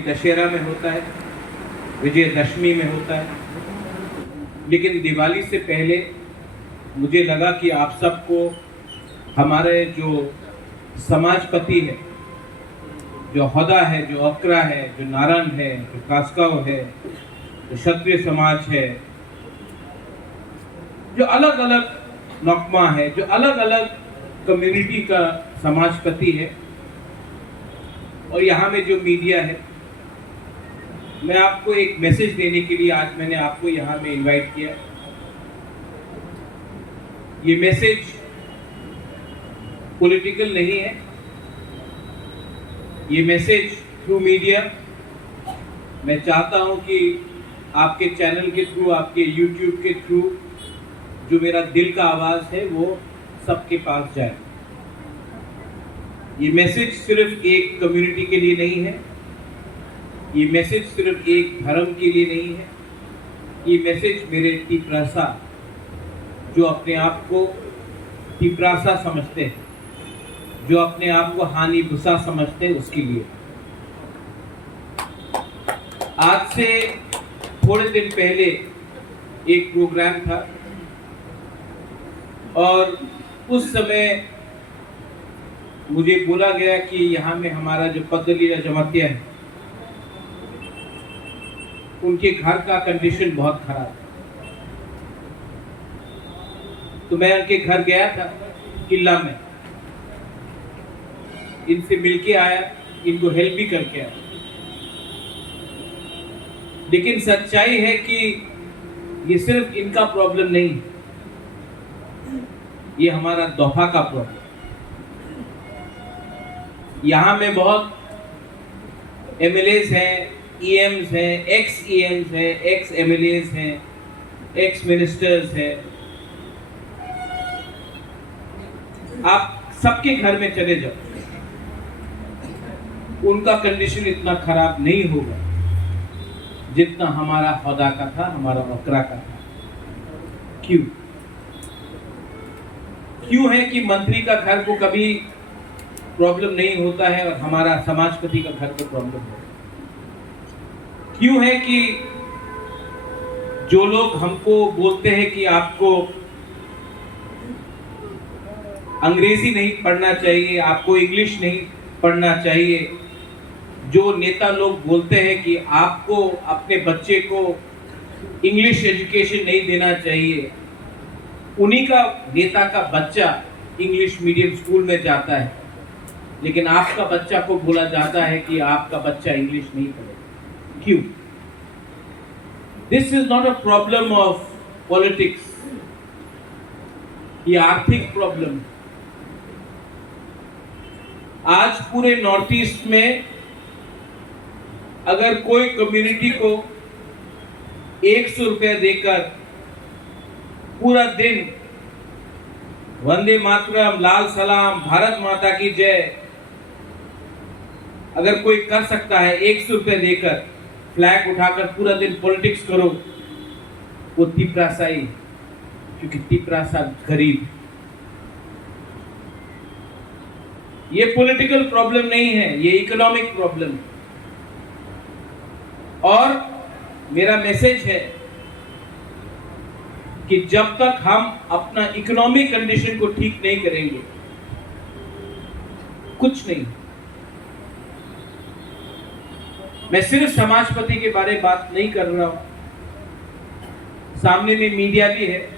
दशहरा में होता है, विजयदशमी में होता है, लेकिन दिवाली से पहले मुझे लगा कि आप सबको हमारे जो समाजपति है, जो होदा है, जो अकरा है, जो नारायण है, जो कास्काव है, जो क्षत्रिय समाज है, जो अलग अलग नौकमा है, जो अलग अलग कम्युनिटी का समाजपति है, और यहाँ में जो मीडिया है, मैं आपको एक मैसेज देने के लिए आज मैंने आपको यहाँ में इनवाइट किया। ये मैसेज पॉलिटिकल नहीं है, ये मैसेज थ्रू मीडिया मैं चाहता हूँ कि आपके चैनल के थ्रू, आपके यूट्यूब के थ्रू जो मेरा दिल का आवाज़ है वो सबके पास जाए। ये मैसेज सिर्फ एक कम्युनिटी के लिए नहीं है, ये मैसेज सिर्फ एक धर्म के लिए नहीं है, ये मैसेज मेरे तिपरासा जो अपने आप को तिपरासा समझते हैं, जो अपने आप को हानि भूसा समझते हैं, उसके लिए। आज से थोड़े दिन पहले एक प्रोग्राम था और उस समय मुझे बोला गया कि यहाँ में हमारा जो पद्दलीला जमातिया है उनके घर का कंडीशन बहुत खराब है। तो मैं उनके घर गया था किला में, इनसे मिलके आया, इनको हेल्प भी करके आया। लेकिन सच्चाई है कि ये सिर्फ इनका प्रॉब्लम नहीं है, ये हमारा दोहा का प्रॉब्लम। यहाँ में बहुत एमएलएस हैं, ईएम्स हैं, एक्स ईएम्स हैं, एक्स एमएलएस हैं, एक्स मिनिस्टर्स हैं। आप सबके घर में चले जाओ, उनका कंडीशन इतना खराब नहीं होगा जितना हमारा होदा का था, हमारा अकरा का था। क्यों है कि मंत्री का घर को कभी प्रॉब्लम नहीं होता है और हमारा समाजपति का घर को प्रॉब्लम होता है? क्यों है कि जो लोग हमको बोलते हैं कि आपको अंग्रेजी नहीं पढ़ना चाहिए, आपको इंग्लिश नहीं पढ़ना चाहिए, जो नेता लोग बोलते हैं कि आपको अपने बच्चे को इंग्लिश एजुकेशन नहीं देना चाहिए, उन्हीं का नेता का बच्चा इंग्लिश मीडियम स्कूल में जाता है, लेकिन आपका बच्चा को बोला जाता है कि आपका बच्चा इंग्लिश नहीं पढ़ेगा। क्यों? This is not a problem of politics, ये आर्थिक प्रॉब्लम। आज पूरे नॉर्थ ईस्ट में अगर कोई कम्युनिटी को 100 रुपया देकर पूरा दिन वंदे मातरम, लाल सलाम, भारत माता की जय अगर कोई कर सकता है, 100 रुपये देकर फ्लैग उठाकर पूरा दिन पॉलिटिक्स करो, वो तिपरासा ही, क्योंकि तिपरासा गरीब। ये पॉलिटिकल प्रॉब्लम नहीं है, ये इकोनॉमिक प्रॉब्लम है। और मेरा मैसेज है कि जब तक हम अपना इकोनॉमिक कंडीशन को ठीक नहीं करेंगे, कुछ नहीं। मैं सिर्फ समाजपति के बारे में बात नहीं कर रहा हूं, सामने में मीडिया भी है,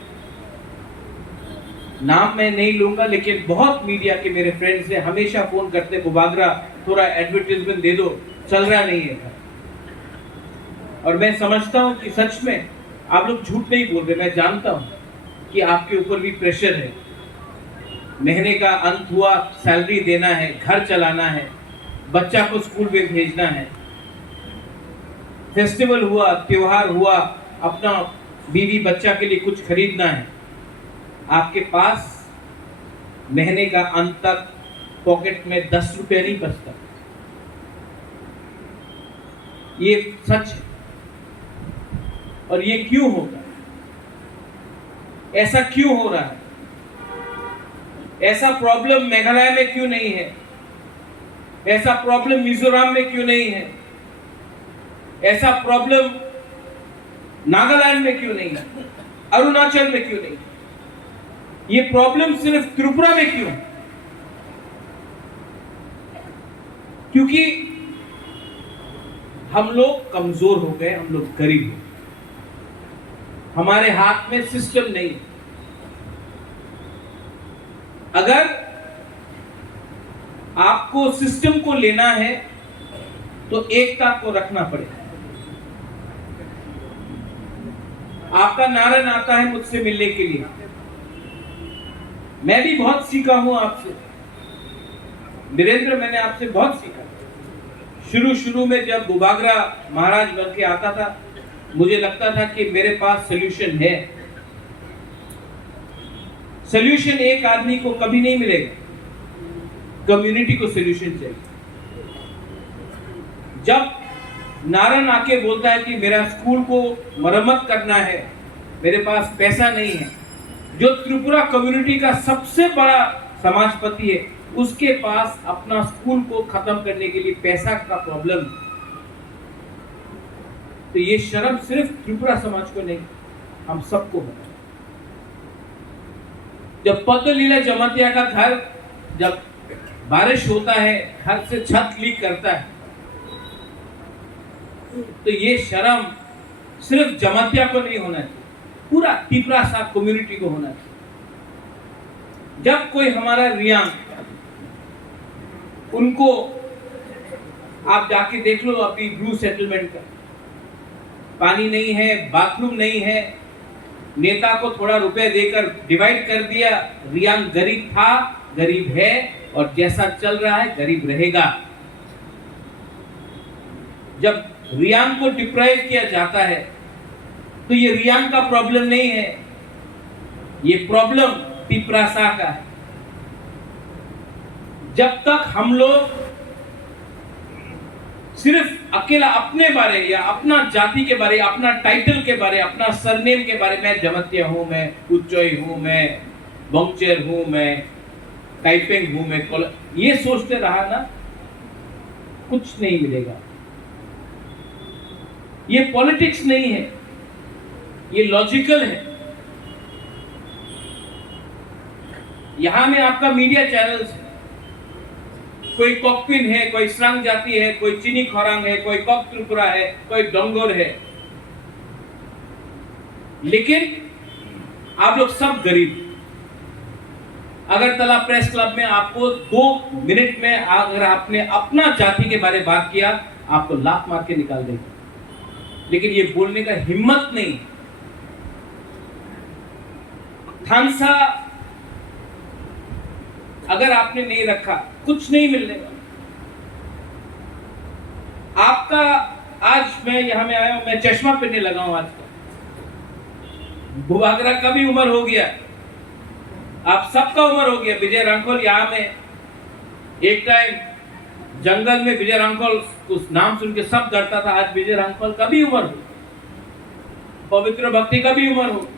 नाम मैं नहीं लूंगा, लेकिन बहुत मीडिया के मेरे फ्रेंड्स हैं, हमेशा फोन करते, बुबागरा थोड़ा एडवर्टाइजमेंट दे दो, चल रहा नहीं है। और मैं समझता हूं कि सच में आप लोग झूठ नहीं बोल रहे। मैं जानता हूं कि आपके ऊपर भी प्रेशर है, महीने का अंत हुआ, सैलरी देना है, घर चलाना है, बच्चा को स्कूल में भेजना है, फेस्टिवल हुआ, त्योहार हुआ, अपना बीवी बच्चा के लिए कुछ खरीदना है। आपके पास महीने का अंत तक पॉकेट में 10 रुपया नहीं बचता। ये सच है। और ये क्यों होगा? ऐसा क्यों हो रहा है? ऐसा प्रॉब्लम मेघालय में क्यों नहीं है? ऐसा प्रॉब्लम मिजोरम में क्यों नहीं है? ऐसा प्रॉब्लम नागालैंड में क्यों नहीं है, अरुणाचल में क्यों नहीं, ये प्रॉब्लम सिर्फ त्रिपुरा में क्यों? क्योंकि हम लोग कमजोर हो गए, हम लोग गरीब हो गए, हमारे हाथ में सिस्टम नहीं है। अगर आपको सिस्टम को लेना है तो एकता को रखना पड़ेगा। आपका नारायण आता है मुझसे मिलने के लिए, मैं भी बहुत सीखा हूं आपसे। वीरेंद्र, मैंने आपसे बहुत सीखा। शुरू में जब बुबागरा महाराज बन के आता था, मुझे लगता था कि मेरे पास सॉल्यूशन है। सॉल्यूशन एक आदमी को कभी नहीं मिलेगा, कम्युनिटी को सॉल्यूशन चाहिए। जब नारायण आके बोलता है कि मेरा स्कूल को मरम्मत करना है, मेरे पास पैसा नहीं है, जो त्रिपुरा कम्युनिटी का सबसे बड़ा समाजपति है, उसके पास अपना स्कूल को खत्म करने के लिए पैसा का प्रॉब्लम, तो ये शर्म सिर्फ त्रिपुरा समाज को नहीं, हम सबको है। जब पद्मलीला जमातिया का घर, जब बारिश होता है, घर से छत लीक करता है, तो ये शर्म सिर्फ जमातिया को नहीं होना चाहिए, पूरा त्रिपुरा सा कम्युनिटी को होना चाहिए। जब कोई हमारा रियांग, उनको आप जाके देख लो, अभी ब्लू सेटलमेंट का पानी नहीं है, बाथरूम नहीं है, नेता को थोड़ा रुपए देकर डिवाइड कर दिया। रियांग गरीब था, गरीब है, और जैसा चल रहा है गरीब रहेगा। जब रियांग को डिप्राइव किया जाता है तो ये रियांग का प्रॉब्लम नहीं है, ये प्रॉब्लम त्रिपुरासा का है। जब तक हम लोग सिर्फ अकेला अपने बारे या अपना जाति के बारे, अपना टाइटल के बारे, अपना सरनेम के बारे में, जमतिया हूं, मैं उच्चोई हूं, मैं बोंगचेर हूं, मैं टाइपिंग हूं, मैं ये सोचते रहा ना, कुछ नहीं मिलेगा। ये पॉलिटिक्स नहीं है, ये लॉजिकल है। यहां में आपका मीडिया चैनल्स है, कोई कॉकपिन है, कोई स्रंग जाति है, कोई चीनी खोरांग है, कोई कॉक त्रिपुरा है, कोई डोंगोर है, लेकिन आप लोग सब गरीब। अगरतला प्रेस क्लब में आपको 2 मिनट में अगर आपने अपना जाति के बारे में बात किया, आपको लात मार के निकाल देगा, लेकिन ये बोलने का हिम्मत नहीं। थानसा अगर आपने नहीं रखा, कुछ नहीं मिलने वाला आपका। आज मैं यहां में आया हूं, मैं चश्मा पहनने लगा हूं। आज बुबागरा का भी उम्र हो गया, आप सबका उम्र हो गया। विजय रांखोल यहां में एक टाइम जंगल में विजय रांखोल उस नाम सुन के सब डरता था, आज विजय रांखोल का भी उम्र हो, पवित्र भक्ति का भी उम्र हो।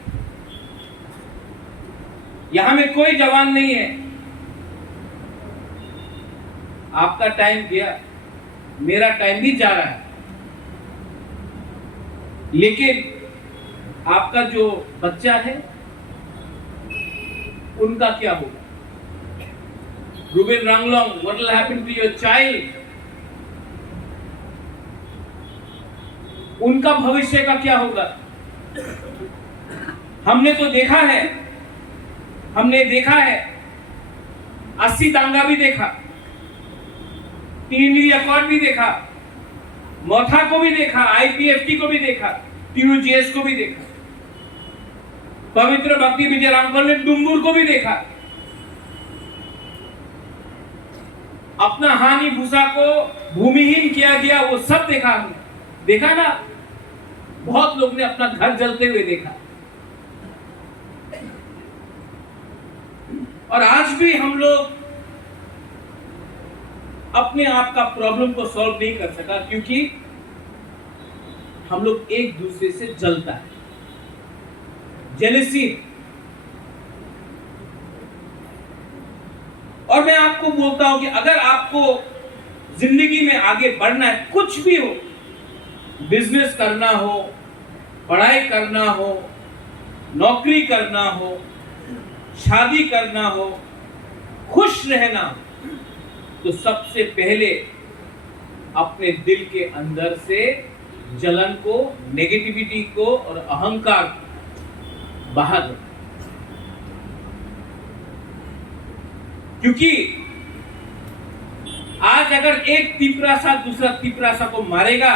यहां में कोई जवान नहीं है। आपका टाइम गया, मेरा टाइम भी जा रहा है, लेकिन आपका जो बच्चा है उनका क्या होगा? Rubin Ranglong, what will happen to your child? उनका भविष्य का क्या होगा? हमने तो देखा है, हमने देखा है, 80 दांगा भी देखा, 3 रिकॉर्ड भी देखा, मोथा को भी देखा, आईपीएफटी को भी देखा, टीयूजीएस को भी देखा, पवित्र भक्ति विजय रामफल ने डुंगुर को भी देखा। अपना हानि भूसा को भूमिहीन किया गया, वो सब देखा हमने, देखा ना। बहुत लोग ने अपना घर जलते हुए देखा, और आज भी हम लोग अपने आप का प्रॉब्लम को सॉल्व नहीं कर सका, क्योंकि हम लोग एक दूसरे से जलता है, जेलसी। और मैं आपको बोलता हूं कि अगर आपको जिंदगी में आगे बढ़ना है, कुछ भी हो, बिजनेस करना हो, पढ़ाई करना हो, नौकरी करना हो, शादी करना हो, खुश रहना, तो सबसे पहले अपने दिल के अंदर से जलन को, नेगेटिविटी को और अहंकार को बाहर रखो। क्योंकि आज अगर एक तिपरासा दूसरा तिपरासा को मारेगा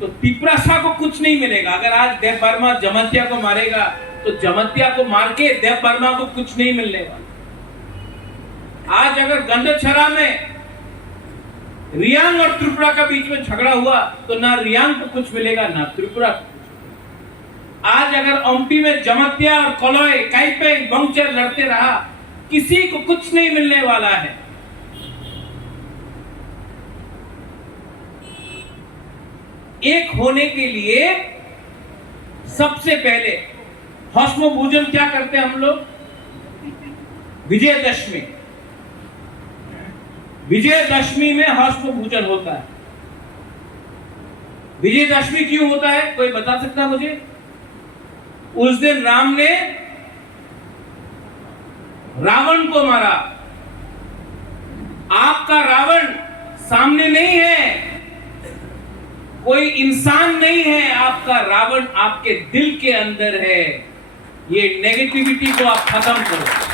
तो तिपरासा को कुछ नहीं मिलेगा। अगर आज देव वर्मा जमत्या को मारेगा तो जमत्या को मार के देव वर्मा को कुछ नहीं मिलने वाला। आज अगर गंडछरा में रियांग और त्रिपुरा का बीच में झगड़ा हुआ तो ना रियांग को कुछ मिलेगा ना त्रिपुरा को कुछ। आज अगर ओम्पी में जमत्या और कलोय, काइपेंग, बंगचर लड़ते रहा, किसी को कुछ नहीं मिलने वाला है। एक होने के लिए सबसे पहले हौसम पूजन क्या करते हैं हम लोग? विजयदशमी। विजयदशमी में हौसम पूजन होता है। विजयदशमी क्यों होता है, कोई बता सकता है मुझे? उस दिन राम ने रावण को मारा। आपका रावण सामने नहीं है, कोई इंसान नहीं है, आपका रावण आपके दिल के अंदर है। ये नेगेटिविटी को आप खत्म करो।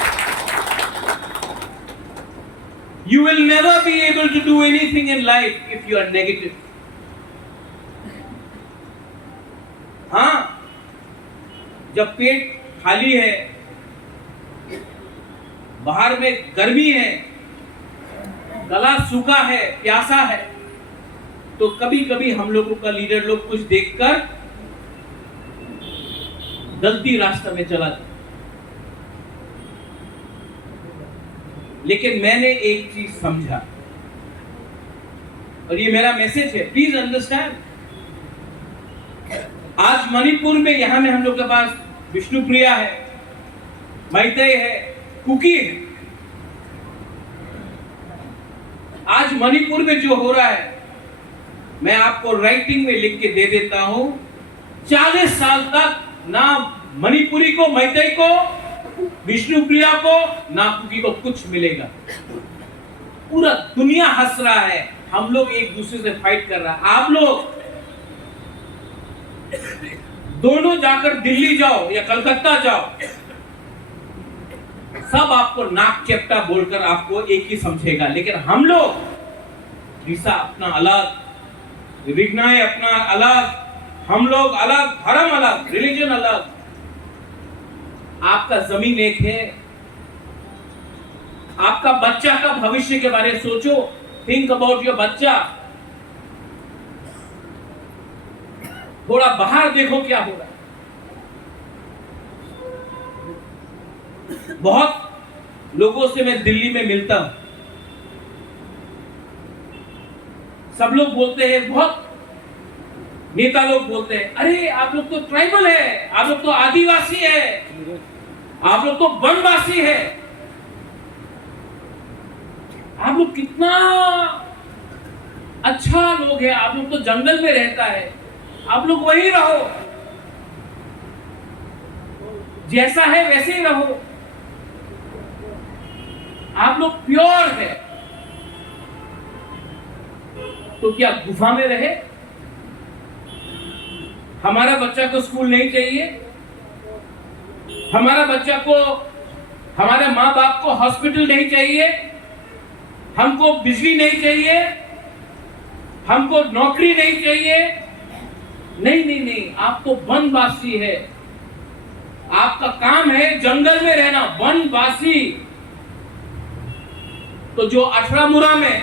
You will never be able to do anything in life if you are negative. हाँ, जब पेट खाली है, बाहर में गर्मी है, गला सूखा है, प्यासा है, तो कभी कभी हम लोगों का लीडर लोग कुछ देखकर गलती रास्ते में चला जाता। लेकिन मैंने एक चीज समझा और ये मेरा मैसेज है, प्लीज अंडरस्टैंड। आज मणिपुर में यहां में हम लोग के पास विष्णुप्रिया है, मैतेई है, कुकी है। आज मणिपुर में जो हो रहा है, मैं आपको राइटिंग में लिख के दे देता हूं, 40 साल तक ना मणिपुरी को, मैतेई को, विष्णुप्रिया को, ना कुकी को कुछ मिलेगा। पूरा दुनिया हंस रहा है, हम लोग एक दूसरे से फाइट कर रहा है। आप लोग दोनों जाकर दिल्ली जाओ या कलकत्ता जाओ, सब आपको नाक चेप्टा बोलकर आपको एक ही समझेगा। लेकिन हम लोग रीसा अपना अलग, रिग्नाय अपना अलग, हम लोग अलग, धर्म अलग, रिलीजन अलग। आपका जमीन एक है। आपका बच्चा का भविष्य के बारे में सोचो। थिंक अबाउट योर बच्चा। थोड़ा बाहर देखो क्या हो रहा है। बहुत लोगों से मैं दिल्ली में मिलता हूं, सब लोग बोलते हैं, बहुत नेता लोग बोलते हैं, अरे आप लोग तो ट्राइबल है, आप लोग तो आदिवासी है, आप लोग तो वनवासी है, आप लोग कितना अच्छा लोग है, आप लोग तो जंगल में रहता है, आप लोग वही रहो, जैसा है वैसे ही रहो, आप लोग प्योर है। तो क्या गुफा में रहे? हमारा बच्चा को स्कूल नहीं चाहिए, हमारा बच्चा को, हमारे माँ बाप को हॉस्पिटल नहीं चाहिए, हमको बिजली नहीं चाहिए, हमको नौकरी नहीं चाहिए। नहीं नहीं नहीं, आप तो वनवासी है, आपका काम है जंगल में रहना, वनवासी। तो जो अठरामुरा में,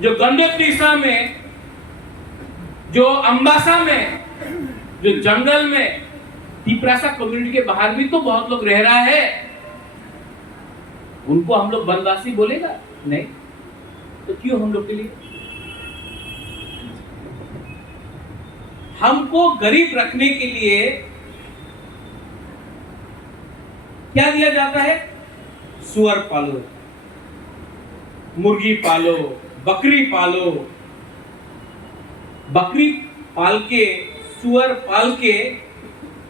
जो गंडोत्रीसा में, जो अंबासा में, जो जंगल में, तिपरासा कम्युनिटी के बाहर भी तो बहुत लोग रह रहा है, उनको हम लोग वनवासी बोलेगा? नहीं। तो क्यों हम लोग के लिए? हमको गरीब रखने के लिए क्या दिया जाता है? सुअर पालो, मुर्गी पालो, बकरी पालो। बकरी पाल के, सुअर पाल के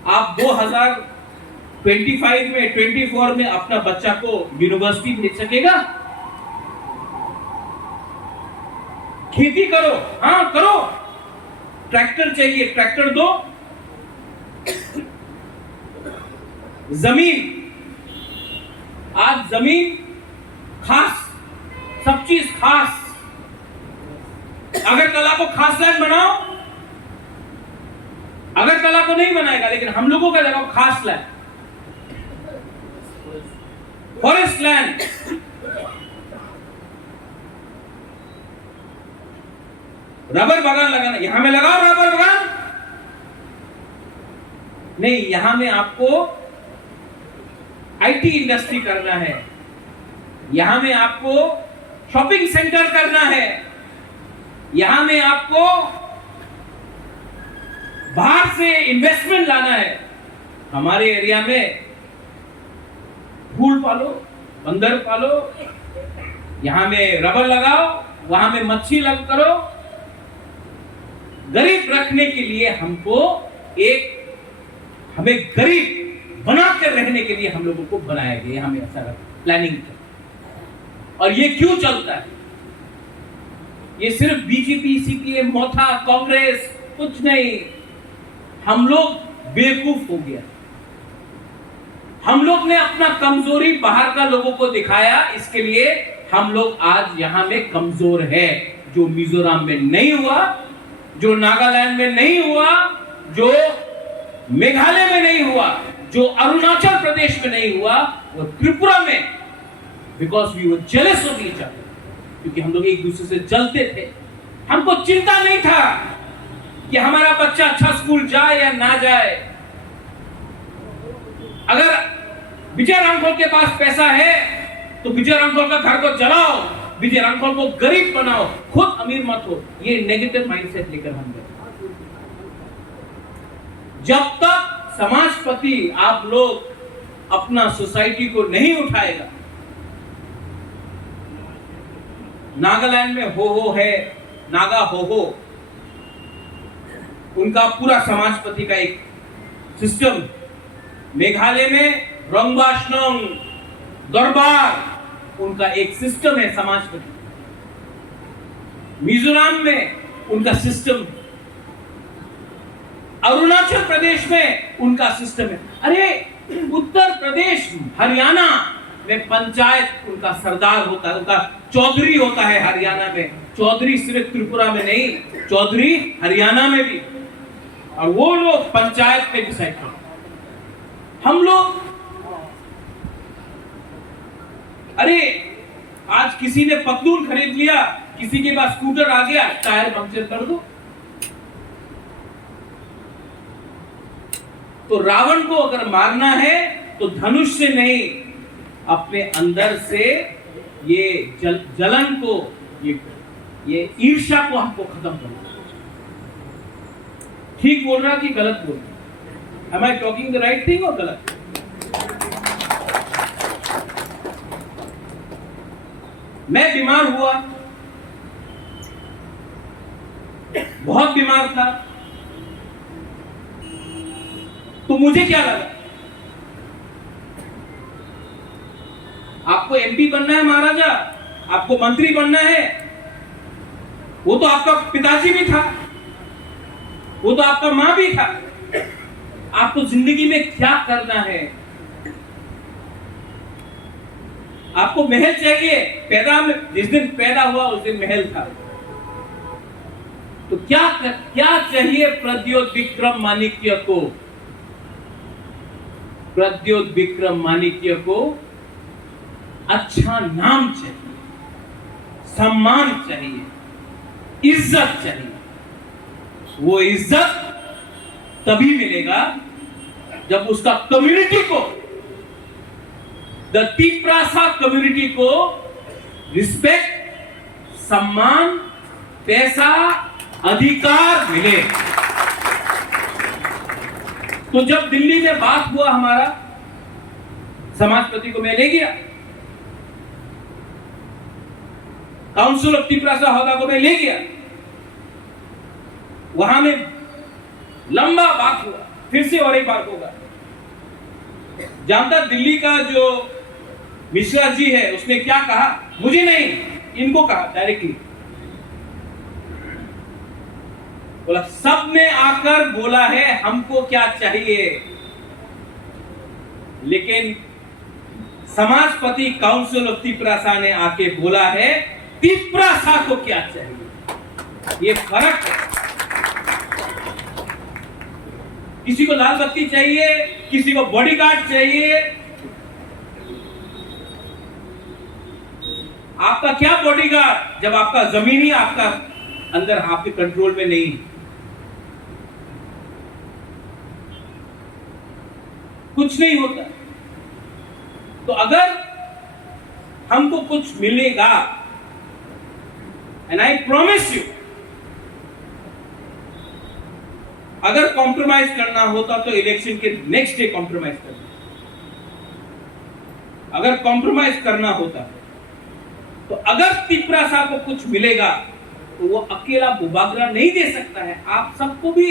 आप 2025 में 24 में अपना बच्चा को यूनिवर्सिटी भेज सकेगा? खेती करो, हाँ करो, ट्रैक्टर चाहिए, ट्रैक्टर दो। जमीन, आज जमीन खास, सब चीज खास। अगरतला को खास लैंड बनाओ, अगरतला को नहीं बनाएगा, लेकिन हम लोगों का लगाओ खास लैंड, फॉरेस्ट लैंड। रबर बागान लगाना, यहां में लगाओ रबर बागान। नहीं, यहां में आपको आईटी इंडस्ट्री करना है, यहां में आपको शॉपिंग सेंटर करना है, यहां में आपको बाहर से इन्वेस्टमेंट लाना है। हमारे एरिया में फूल पालो, बंदर पालो, यहां में रबर लगाओ, वहां में मच्छी लग करो। गरीब रखने के लिए हमें गरीब बनाकर रहने के लिए हम लोगों को बनाया गया, हमें ऐसा प्लानिंग किया। और ये क्यों चलता है? ये सिर्फ बीजेपी, सीपीएम, मोथा, कांग्रेस कुछ नहीं। हम लोग बेवकूफ हो गया, हम लोग ने अपना कमजोरी बाहर का लोगों को दिखाया, इसके लिए हम लोग आज यहां में कमजोर है। जो मिजोरम में नहीं हुआ, जो नागालैंड में नहीं हुआ, जो मेघालय में नहीं हुआ, जो अरुणाचल प्रदेश में नहीं हुआ, वो त्रिपुरा में, because we were jealous of each other, क्योंकि हम लोग एक दूसरे से जलते थे। हमको चिंता नहीं था कि हमारा बच्चा अच्छा स्कूल जाए या ना जाए। अगर विजय रामफल के पास पैसा है तो विजय रामफल का घर को जलाओ, विजय रामफल को गरीब बनाओ, खुद अमीर मत हो। ये नेगेटिव माइंडसेट लेकर हम गए। जब तक समाजपति आप लोग अपना सोसाइटी को नहीं उठाएगा, नागालैंड में हो है, नागा हो, उनका पूरा समाजपति का एक सिस्टम। मेघालय में रंगबाशनोंग दरबार, उनका एक सिस्टम है समाजपति। मिजोरम में उनका सिस्टम, अरुणाचल प्रदेश में उनका सिस्टम है। अरे उत्तर प्रदेश, हरियाणा में पंचायत उनका सरदार होता है, उनका चौधरी होता है। हरियाणा में चौधरी सिर्फ त्रिपुरा में नहीं, चौधरी हरियाणा में भी, और वो लोग पंचायत में डिसाइड करते। हम लोग, अरे आज किसी ने पतलून खरीद लिया, किसी के पास स्कूटर आ गया, टायर पंक्चर कर दो। तो रावण को अगर मारना है तो धनुष से नहीं, अपने अंदर से ये जलन को, ये ईर्ष्या को हमको खत्म करना। ठीक बोल रहा कि गलत बोल रहा? Am I talking the right thing or गलत? मैं बीमार हुआ, बहुत बीमार था, तो मुझे क्या लगा? आपको एमपी बनना है महाराजा, आपको मंत्री बनना है, वो तो आपका पिताजी भी था, वो तो आपका मां भी था। आपको जिंदगी में क्या करना है? आपको महल चाहिए। जिस दिन पैदा हुआ उस दिन महल था। तो क्या चाहिए प्रद्योत विक्रम माणिक्य को? प्रद्योत विक्रम माणिक्य को अच्छा नाम चाहिए, सम्मान चाहिए, इज्जत चाहिए। वो इज्जत तभी मिलेगा जब उसका कम्युनिटी को, द तिप्रासा कम्युनिटी को रिस्पेक्ट, सम्मान, पैसा, अधिकार मिले। तो जब दिल्ली में बात हुआ, हमारा समाजपति को मैं ले गया, काउंसिल ऑफ तिप्रासा होदा को मैं ले गया। वहां में लंबा बात हुआ, फिर से और एक बार होगा। जानता दिल्ली का जो मिश्रा जी है उसने क्या कहा, मुझे नहीं इनको कहा डायरेक्टली, बोला सबने आकर बोला है हमको क्या चाहिए, लेकिन समाजपति काउंसिल ऑफ तिपरासा ने आके बोला है तिपरासा को क्या चाहिए। ये फर्क है। किसी को लाल बत्ती चाहिए, किसी को बॉडीगार्ड चाहिए। आपका क्या बॉडीगार्ड जब आपका जमीन ही आपका अंदर आपके कंट्रोल में नहीं, कुछ नहीं होता। तो अगर हमको कुछ मिलेगा, एंड आई प्रॉमिस यू, अगर कॉम्प्रोमाइज करना होता तो इलेक्शन के नेक्स्ट डे कॉम्प्रोमाइज करना, अगर कॉम्प्रोमाइज करना होता तो अगर तिपरासा को कुछ मिलेगा तो वो अकेला बुबागरा नहीं दे सकता है। आप सबको भी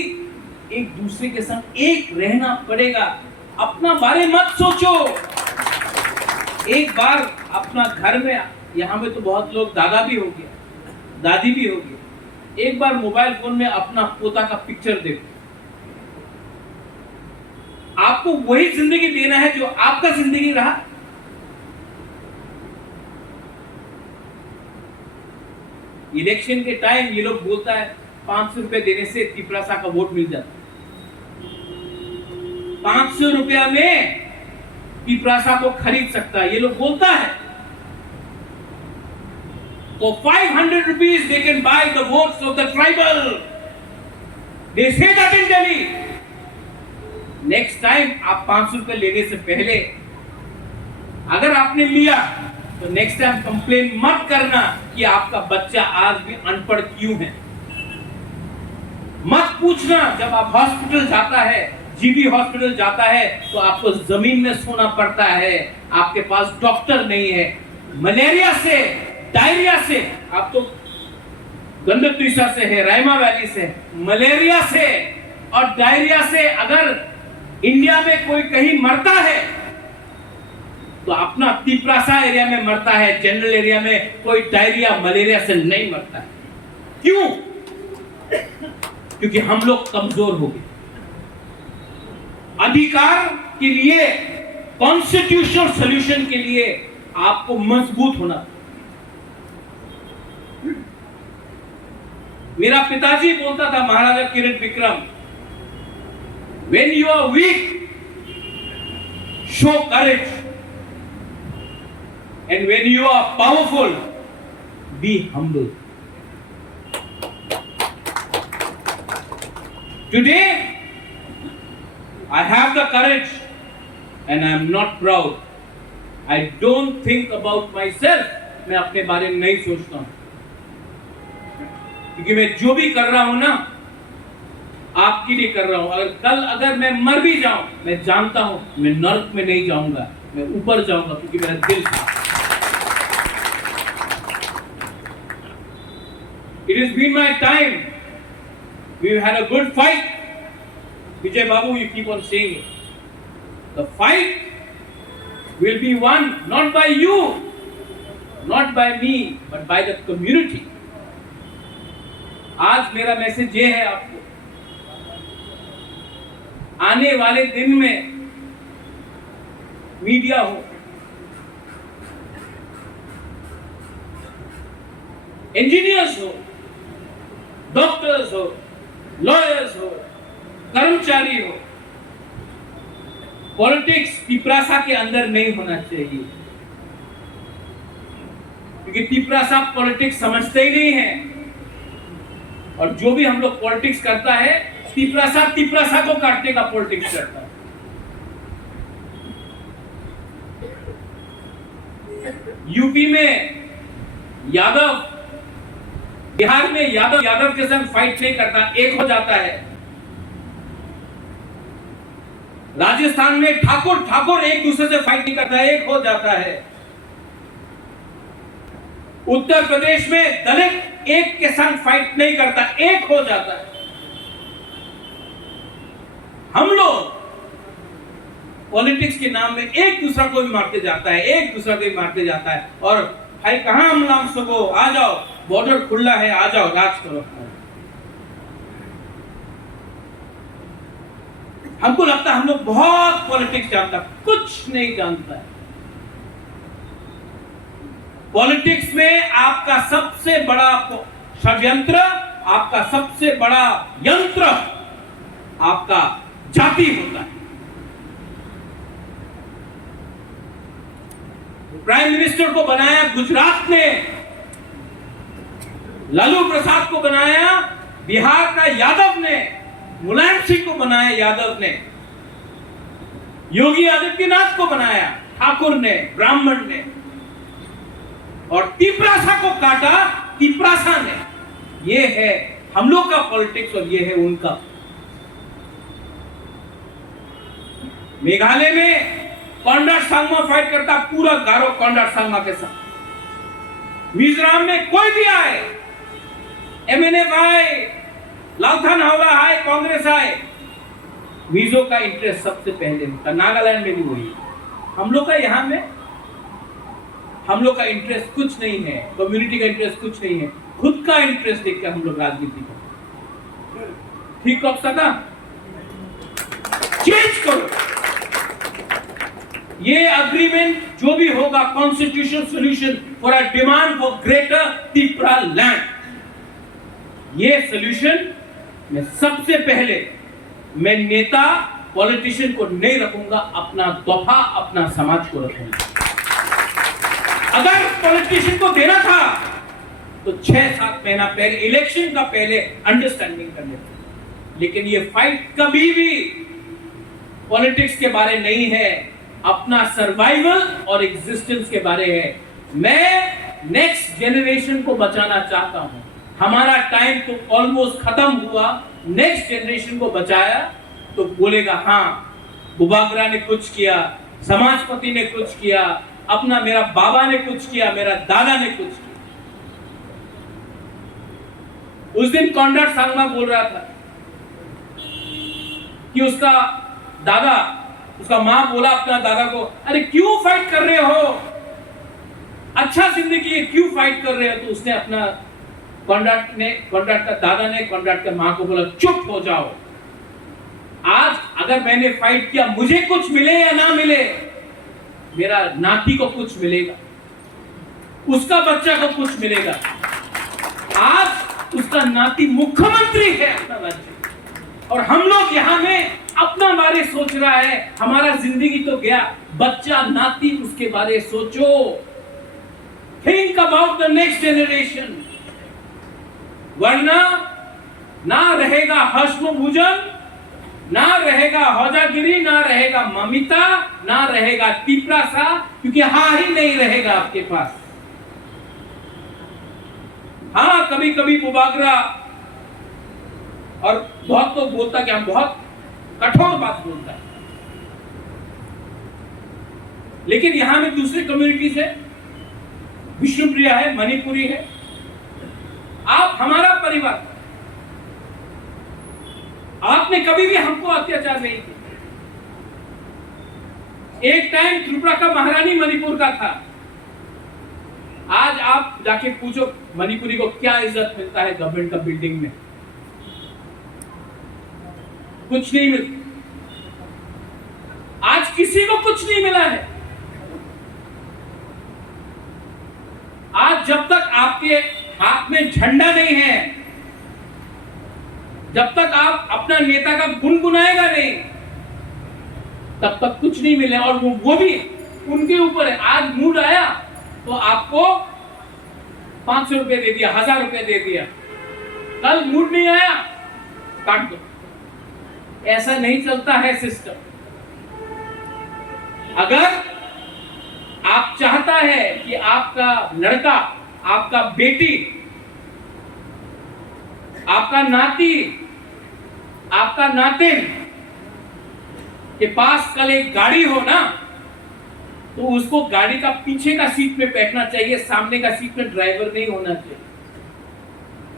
एक दूसरे के साथ एक रहना पड़ेगा। अपना बारे मत सोचो। एक बार अपना घर में, यहां में तो बहुत लोग दादा भी हो गया, दादी भी हो गया, एक बार मोबाइल फोन में अपना पोता का पिक्चर देखो। आपको वही जिंदगी देना है जो आपका जिंदगी रहा। इलेक्शन के टाइम ये लोग बोलता है 500 रुपए देने से तिपरासा का वोट मिल जाता है। 500 रुपया में तिपरासा को खरीद सकता है, ये लोग बोलता है। तो 500 rupees they can buy the votes of the tribal. They say that in Delhi. Next time आप 500 रुपए लेने से पहले अगर आपने लिया तो नेक्स्ट टाइम कंप्लेन मत करना कि आपका बच्चा आज भी अनपढ़ क्यों है। मत पूछना जब आप हॉस्पिटल जाता है, जीबी हॉस्पिटल जाता है तो आपको जमीन में सोना पड़ता है, आपके पास डॉक्टर नहीं है। मलेरिया से, डायरिया से, आप तो गंडक से है, रायमा वैली से, मलेरिया से और डायरिया से अगर इंडिया में कोई कहीं मरता है तो अपना तिपरासा एरिया में मरता है। जनरल एरिया में कोई डायरिया मलेरिया से नहीं मरता है। क्यों? क्योंकि हम लोग कमजोर हो गए। अधिकार के लिए, कॉन्स्टिट्यूशनल सॉल्यूशन के लिए आपको मजबूत होना। मेरा पिताजी बोलता था, महाराजा किरण Vikram, when you are weak, show courage, and when you are powerful, be humble. Today, I have the courage and I am not proud. I don't think about myself. मैं अपने बारे में नहीं सोचता हूं, क्योंकि मैं जो भी कर रहा हूं ना, आपके लिए कर रहा हूं। अगर मैं मर भी जाऊं, मैं जानता हूं मैं नर्क में नहीं जाऊंगा, मैं ऊपर जाऊंगा, क्योंकि मेरा दिल था। It has been my time. We've had a good fight. Vijay Babu, you keep on saying it. The fight will be won not by you, not by me, but by the community. आज मेरा message ये है आपको, आने वाले दिन में media हो, इंजीनियर्स हो, डॉक्टर्स हो, लॉयर्स हो, कर्मचारी हो, पॉलिटिक्स तिपरासा के अंदर नहीं होना चाहिए। क्योंकि तिपरासा पॉलिटिक्स समझते ही नहीं है, और जो भी हम लोग पॉलिटिक्स करता है तिपरासा को काटने का पॉलिटिक्स करता है। यूपी में यादव, बिहार में यादव के संग फाइट नहीं करता, एक हो जाता है। राजस्थान में ठाकुर एक दूसरे से फाइट नहीं करता, एक हो जाता है। उत्तर प्रदेश में दलित एक के संग फाइट नहीं करता, एक हो जाता है। हम लोग पॉलिटिक्स के नाम में एक दूसरा को भी मारते जाता है, एक दूसरा को भी मारते जाता है। और भाई कहां हम नाम सको, आ जाओ, बॉर्डर खुला है, आ जाओ, राज करो। हमको लगता है हम लोग बहुत पॉलिटिक्स जानता, कुछ नहीं जानता है। पॉलिटिक्स में आपका सबसे बड़ा षड्यंत्र, आपका सबसे बड़ा यंत्र आपका जाति होता है। प्राइम मिनिस्टर को बनाया गुजरात ने, लालू प्रसाद को बनाया बिहार का यादव ने, मुलायम सिंह को बनाया यादव ने, योगी आदित्यनाथ को बनाया ठाकुर ने, ब्राह्मण ने, और तिपरासा को काटा तिपरासा ने। ये है हम लोग का पॉलिटिक्स और ये है उनका। मेघालय में कॉन्डाट सांगमा फाइट करता, पूरा गारो कॉन्डाट सांगमा के साथ। मिजोरम में कोई भी आए, एमएनएफ आए, लालथन हावड़ा आए, कांग्रेस आए, मिजो का इंटरेस्ट सबसे पहले होता। नागालैंड में भी वही है। हम लोग का यहाँ में हम लोग का इंटरेस्ट कुछ नहीं है, कम्युनिटी का इंटरेस्ट कुछ नहीं है, खुद का इंटरेस्ट देखकर हम लोग राजनीति करते। ठीक कब सका चेंज करो। ये अग्रीमेंट जो भी होगा, constitution solution for a demand for greater Tripura land, ये सोल्यूशन में सबसे पहले मैं नेता पॉलिटिशियन को नहीं रखूंगा, अपना दफा अपना समाज को रखूंगा। अगर पॉलिटिशियन को देना था तो 6-7 महीना पहले, इलेक्शन का पहले अंडरस्टैंडिंग कर लेते। लेकिन ये फाइट कभी भी पॉलिटिक्स के बारे नहीं है, अपना सर्वाइवल और एग्जिस्टेंस के बारे है। मैं नेक्स्ट जनरेशन को बचाना चाहता हूं। हमारा टाइम तो ऑलमोस्ट खत्म हुआ, नेक्स्ट जनरेशन को बचाया तो बोलेगा हाँ, बुबागरा ने कुछ किया, समाजपति ने कुछ किया, अपना मेरा बाबा ने कुछ किया, मेरा दादा ने कुछ किया। उस दिन कॉन्डाट सांगमा बोल रहा था कि उसका दादा, उसका मां बोला अपना दादा को, अरे क्यों फाइट कर रहे हो, अच्छा जिंदगी है, क्यों फाइट कर रहे हो? तो उसने अपना कॉन्डाट का दादा ने कॉन्डाट का मां को बोला, चुप हो जाओ। आज अगर मैंने फाइट किया, मुझे कुछ मिले या ना मिले, मेरा नाती को कुछ मिलेगा, उसका बच्चा को कुछ मिलेगा। आज उसका नाती मुख्यमंत्री है अपना राज्य, और हम लोग यहाँ में अपना बारे सोच रहा है। हमारा जिंदगी तो गया, बच्चा नाती उसके बारे सोचो। Think about the next generation, वरना ना रहेगा हर्षमुभूजन, ना रहेगा हौजागिरी, ना रहेगा ममिता, ना रहेगा तिपरासा, क्योंकि हाँ ही नहीं रहेगा आपके पास। हाँ, कभी कभी बुबागरा और बहुत तो बोलता कि हम बहुत कठोर बात बोलता है, लेकिन यहां में दूसरे कम्युनिटीज है, विष्णुप्रिया है, मणिपुरी है। आप हमारा परिवार, आपने कभी भी हमको अत्याचार नहीं किया। एक टाइम त्रिपुरा का महारानी मणिपुर का था। आज आप जाके पूछो मणिपुरी को क्या इज्जत मिलता है गवर्नमेंट का बिल्डिंग में, कुछ नहीं मिलता। आज किसी को कुछ नहीं मिला है। आज जब तक आपके हाथ में झंडा नहीं है, जब तक आप अपना नेता का गुनगुनाएगा नहीं, तब तक कुछ नहीं मिले। और वो भी उनके ऊपर है। आज मूड आया तो आपको 500 रुपए दे दिया, 1000 रुपए दे दिया, कल मूड नहीं आया काट दो। ऐसा नहीं चलता है सिस्टम। अगर आप चाहता है कि आपका लड़का, आपका बेटी, आपका नाती, आपका नातिन के पास कल एक गाड़ी हो ना, तो उसको गाड़ी का पीछे का सीट में बैठना चाहिए, सामने का सीट में ड्राइवर नहीं होना चाहिए।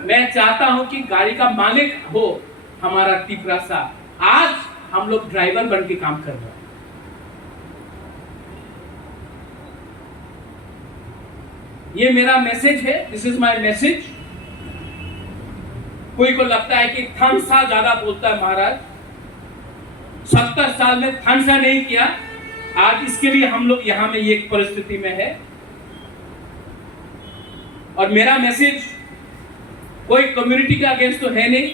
मैं चाहता हूं कि गाड़ी का मालिक हो हमारा तिपरासा। आज हम लोग ड्राइवर बन के काम कर रहे हैं। ये मेरा मैसेज है, दिस इज माय मैसेज। कोई को लगता है कि थानसा ज्यादा बोलता है महाराज, 70 साल में थानसा नहीं किया, आज इसके लिए हम लोग यहां में ये परिस्थिति में है। और मेरा मैसेज कोई कम्युनिटी के अगेंस्ट तो है नहीं।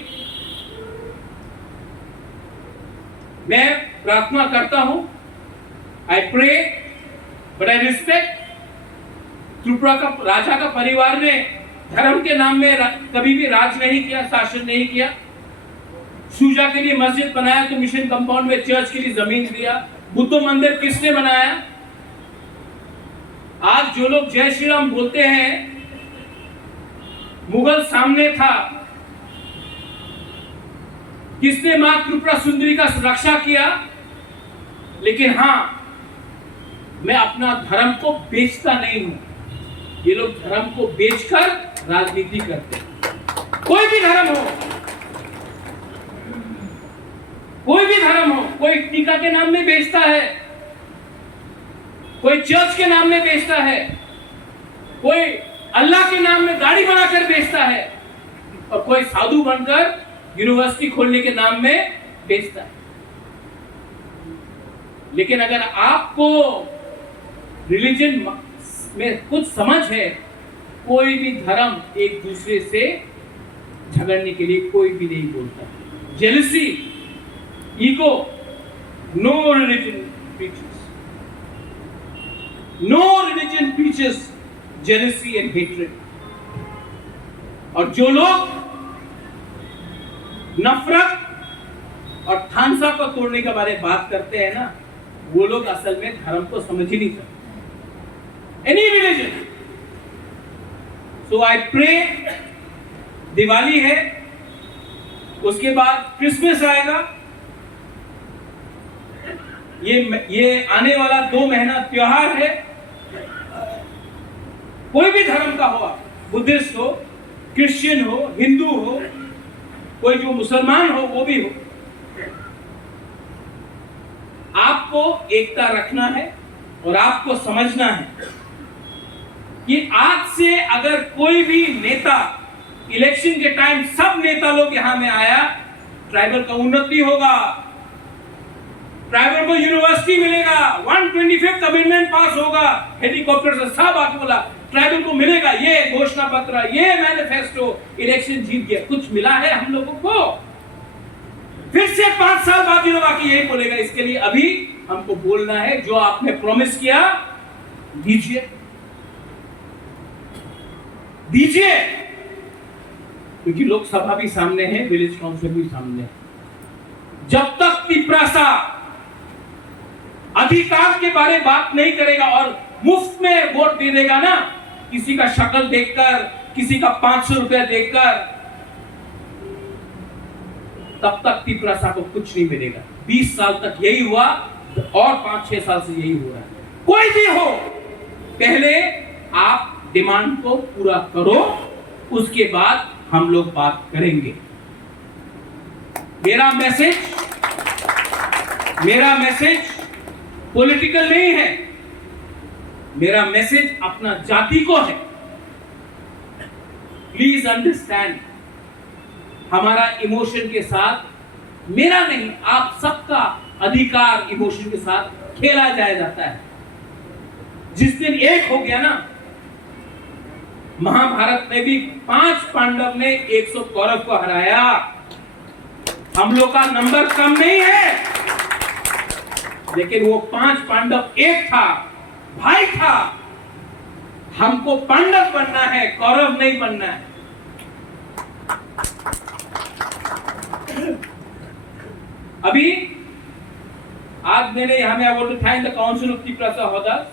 मैं प्रार्थना करता हूं, I pray but I respect. Tripura का राजा का परिवार ने धर्म के नाम में कभी भी राज नहीं किया, शासन नहीं किया। सूजा के लिए मस्जिद बनाया तो मिशन कंपाउंड में चर्च के लिए जमीन दिया। बुद्ध मंदिर किसने बनाया? आज जो लोग जय श्री राम बोलते हैं, मुगल सामने था, किसने मां त्रिपुरा सुंदरी का रक्षा किया? लेकिन हां, मैं अपना धर्म को बेचता नहीं हूं। ये लोग धर्म को बेचकर राजनीति करते हैं। कोई भी धर्म हो, कोई भी धर्म हो, कोई टीका के नाम में बेचता है, कोई चर्च के नाम में बेचता है, कोई अल्लाह के नाम में गाड़ी बनाकर बेचता है, और कोई साधु बनकर यूनिवर्सिटी खोलने के नाम में बेचता है। लेकिन अगर आपको रिलीजन में कुछ समझ है, कोई भी धर्म एक दूसरे से झगड़ने के लिए कोई भी नहीं बोलता। Jealousy, ego, no religion preaches, no religion preaches jealousy and hatred. और जो लोग नफरत और थानसा को तोड़ने के बारे में बात करते हैं ना, वो लोग असल में धर्म को समझ ही नहीं सकते। Any religion. So I pray, Diwali है, उसके बाद क्रिसमस आएगा। ये आने वाला 2 महीना त्योहार है। कोई भी धर्म का हो, बुद्धिस्ट हो, क्रिश्चियन हो, हिंदू हो, कोई जो मुसलमान हो वो भी हो, आपको एकता रखना है और आपको समझना है कि आज से अगर कोई भी नेता इलेक्शन के टाइम, सब नेता लोग यहां में आया, ट्राइबल का उन्नति होगा, ट्राइबल को यूनिवर्सिटी मिलेगा, 125th अमेंडमेंट पास होगा, हेलीकॉप्टर से सब आके बोला ट्राइबल को मिलेगा, ये घोषणा पत्र, ये मैनिफेस्टो, इलेक्शन जीत गया। कुछ मिला है हम लोगों को? फिर से 5 साल बाद ये लोग आके यही बोलेगा। इसके लिए अभी हमको बोलना है, जो आपने प्रॉमिस किया दीजिए, दीजिए, क्योंकि लोकसभा भी सामने है, विलेज काउंसिल भी सामने है। जब तक पिपरासा अधिकार के बारे में बात नहीं करेगा और मुफ्त में वोट दे देगा ना, किसी का शक्ल देखकर, किसी का 500 रुपया देखकर, तब तक पिपरासा को कुछ नहीं मिलेगा। 20 साल तक यही हुआ और 5-6 साल से यही हो रहा है। कोई भी हो, पहले आप डिमांड को पूरा करो, उसके बाद हम लोग बात करेंगे। मेरा मैसेज पॉलिटिकल नहीं है, मेरा मैसेज अपना जाति को है। प्लीज अंडरस्टैंड, हमारा इमोशन के साथ, मेरा नहीं, आप सबका अधिकार इमोशन के साथ खेला जाता है। जिस दिन एक हो गया ना, महाभारत में भी 5 पांडव ने 100 कौरव को हराया। हम लोग का नंबर कम नहीं है, लेकिन वो 5 पांडव एक था, भाई था। हमको पांडव बनना है, कौरव नहीं बनना है। अभी आज मैंने यहां में I want to thank the council of Tripura होदर्स।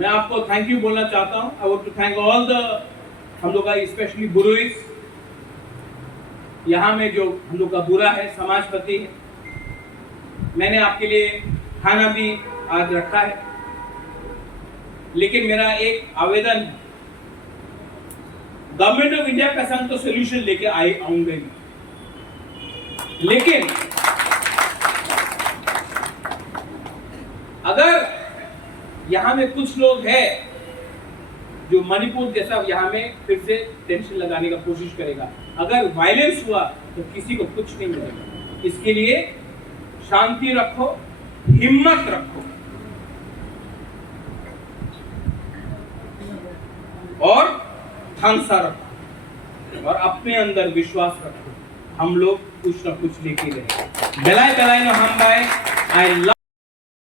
मैं आपको थैंक यू बोलना चाहता हूं। I want to thank all the, हम लोग का स्पेशली बुरुइस, यहाँ में जो हम लोग का बुरा है, समाजपति है। मैंने आपके लिए खाना भी आज रखा है, लेकिन मेरा एक आवेदन है, गवर्नमेंट ऑफ इंडिया का संग तो सोल्यूशन लेके आऊंगा। लेकिन अगर यहां में कुछ लोग हैं जो मणिपुर जैसा यहां में फिर से टेंशन लगाने का कोशिश करेगा, अगर वायलेंस हुआ तो किसी को कुछ नहीं मिलेगा। इसके लिए शांति रखो, हिम्मत रखो और हंसा रखो और अपने अंदर विश्वास रखो। हम लोग कुछ ना कुछ लेके गए। बेलाय बेलाय नो हम बाय। आई